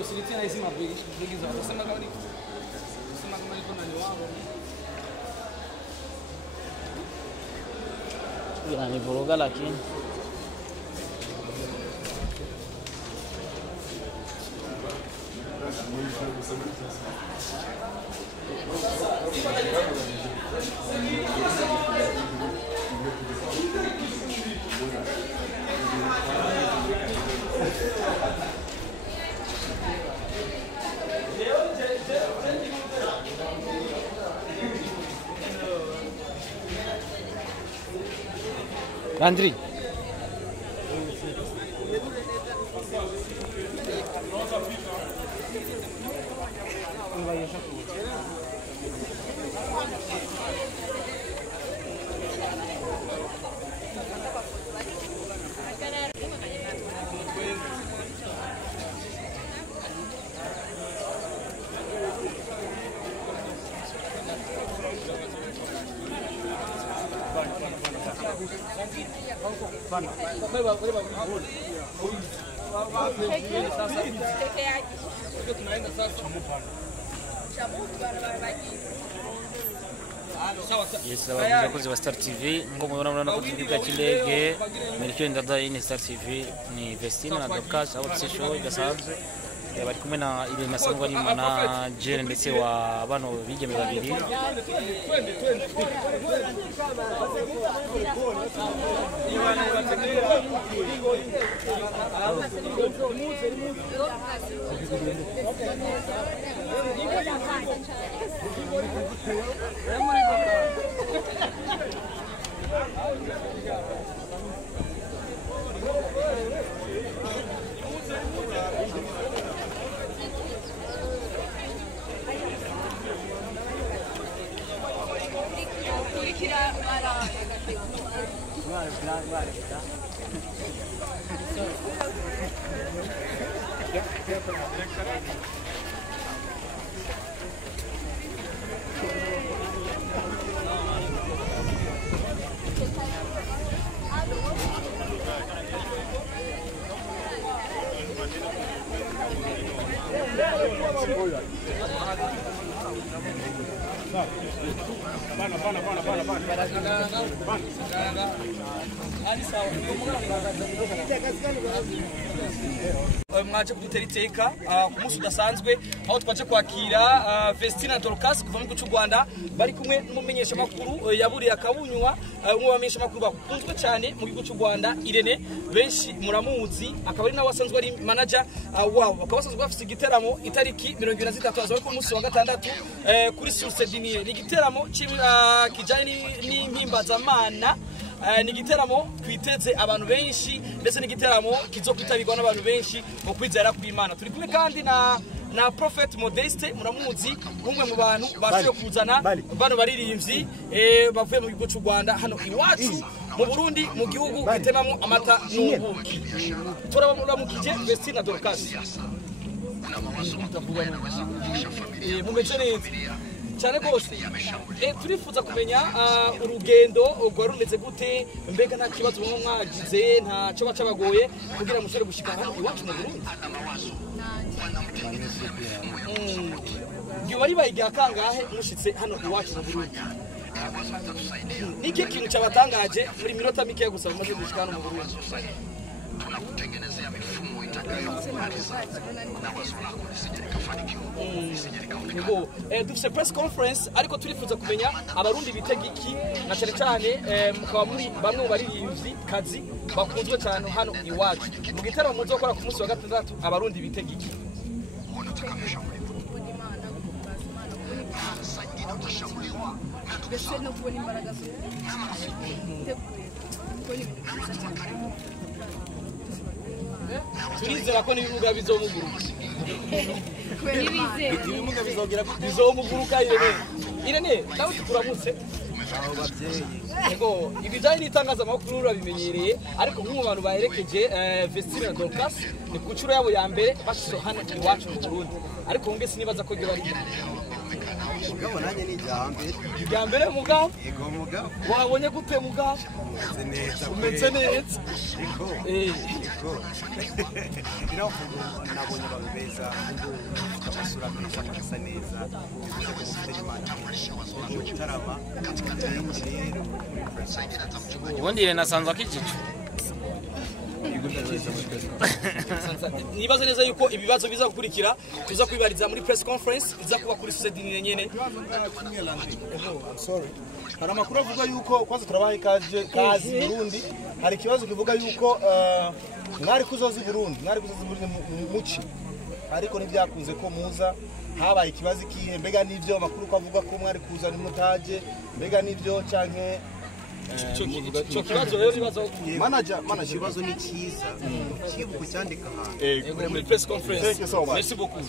Usilitia hizi mabegi zao. Unasema kama niko na wao. Inanivuruga lakini Andri Yes, abakozi ba Star TV ngo mubona ko kibuga cy'indege Mercure ndada in Star TV ni Vestine na DORCAS aho tsisho igasanzwe bari kumwe na Irene Masangwa ni manager ndetse wa bano bigeme babiri mwaje kudutera iteka ku munsi udasanzwe aho twaje kwakira Vestine na DORCAS kuva mu gihugu cy'u Rwanda bari kumwe n'umumenyesha makuru yaburiye akabunywa umwe wamenyesha makuru bakunzwe cyane mu gihugu cy'u Rwanda Irene benshi muramuzi akaba ari nawe wasanzwe ari manager wabo bakaba basanzwe bafite igiteramo itariki 23 azawe ku munsi wa gatandatu kuri Sursedinier ni igiteramo kijanye n'impimbaza-mana ni igiteramo twiteze abantu benshi ndetse n'igiteramo kizokwitabirwa n'abantu benshi mu kwizera kw'Imana turi kumwe kandi na Prophet Modeste muramuzi umwe mu bantu bashoye kuzana bano baririmbyi bavuye mu gihugu cy'u Rwanda hano iwacu mu Burundi mu gihugu gitemamo amata n'ubuki turabamuramukije Vestine na DORCAS mu mece neza cyane rwose turifuza kumenya urugendo rwari rumeze gute mbega nta kibazo mwo mwagize nta cyo baca bagoye kugira mushobore gushika hano iwacu mu Burundi iyo bari bayigira kangahe mushitse hano iwacu mu Burundi niki kintu cyabatangaje muri minota mike gusa mumaze gushika hano mu Burundi tunakutengenezea mifumo itakayokumaliza na wazo lako lisije likafanikiwa. Yego, dufite press conference ariko turifuza kumenya abarundi bitega iki na cyane cyane mukaba muri bamwe mu baririmbyi kazi bakunzwe cyane hano iwacu. Mu gitaramo muzo gukora ku munsi wa gatandatu abarundi bitega iki? Turizera ko n'ibimuga bizomuguruka. Ibimuga bizomuguruka Irene, nawe tukuramutse. Aho bavyeyi. Yego, ibijanye n'itangazamakuru urabimenyereye ariko nk'umu bantu baherekeje VESTINE na DORCAS ni Kuncuro Yabo Yambere bashize hano iwacu mu Burundi. Ariko ngese nibaza ko bari Mugabo nanjye ni Yambere. Yambere mugabo? Yego mugabo. Wabonye gute mugabo? Umeze neza. Yego. Yego. Biraho nabonye babeza abasura neza basa neza. Utarama ubundi Irene asanzwe akijicu nibaze neza yuko ibibazo biza gukurikira tuza kwibariza muri press conference iza kuba kuri society nyene. Sorry. Hari amakuru avuga yuko kwanza turabaye kazi Burundi hari kibazo kivuga yuko mwari kuzoza Burundi muci ariko nivyakunze ko muza habaye ikibazo kihe mbega nivyo amakuru ko avuga ko mwari kuza nimutaje mbega nivyo canke cyo kibazo rero nibazo manager kibazo ni cyiza kibuko cyandika hantu muri press conference. Merci beaucoup.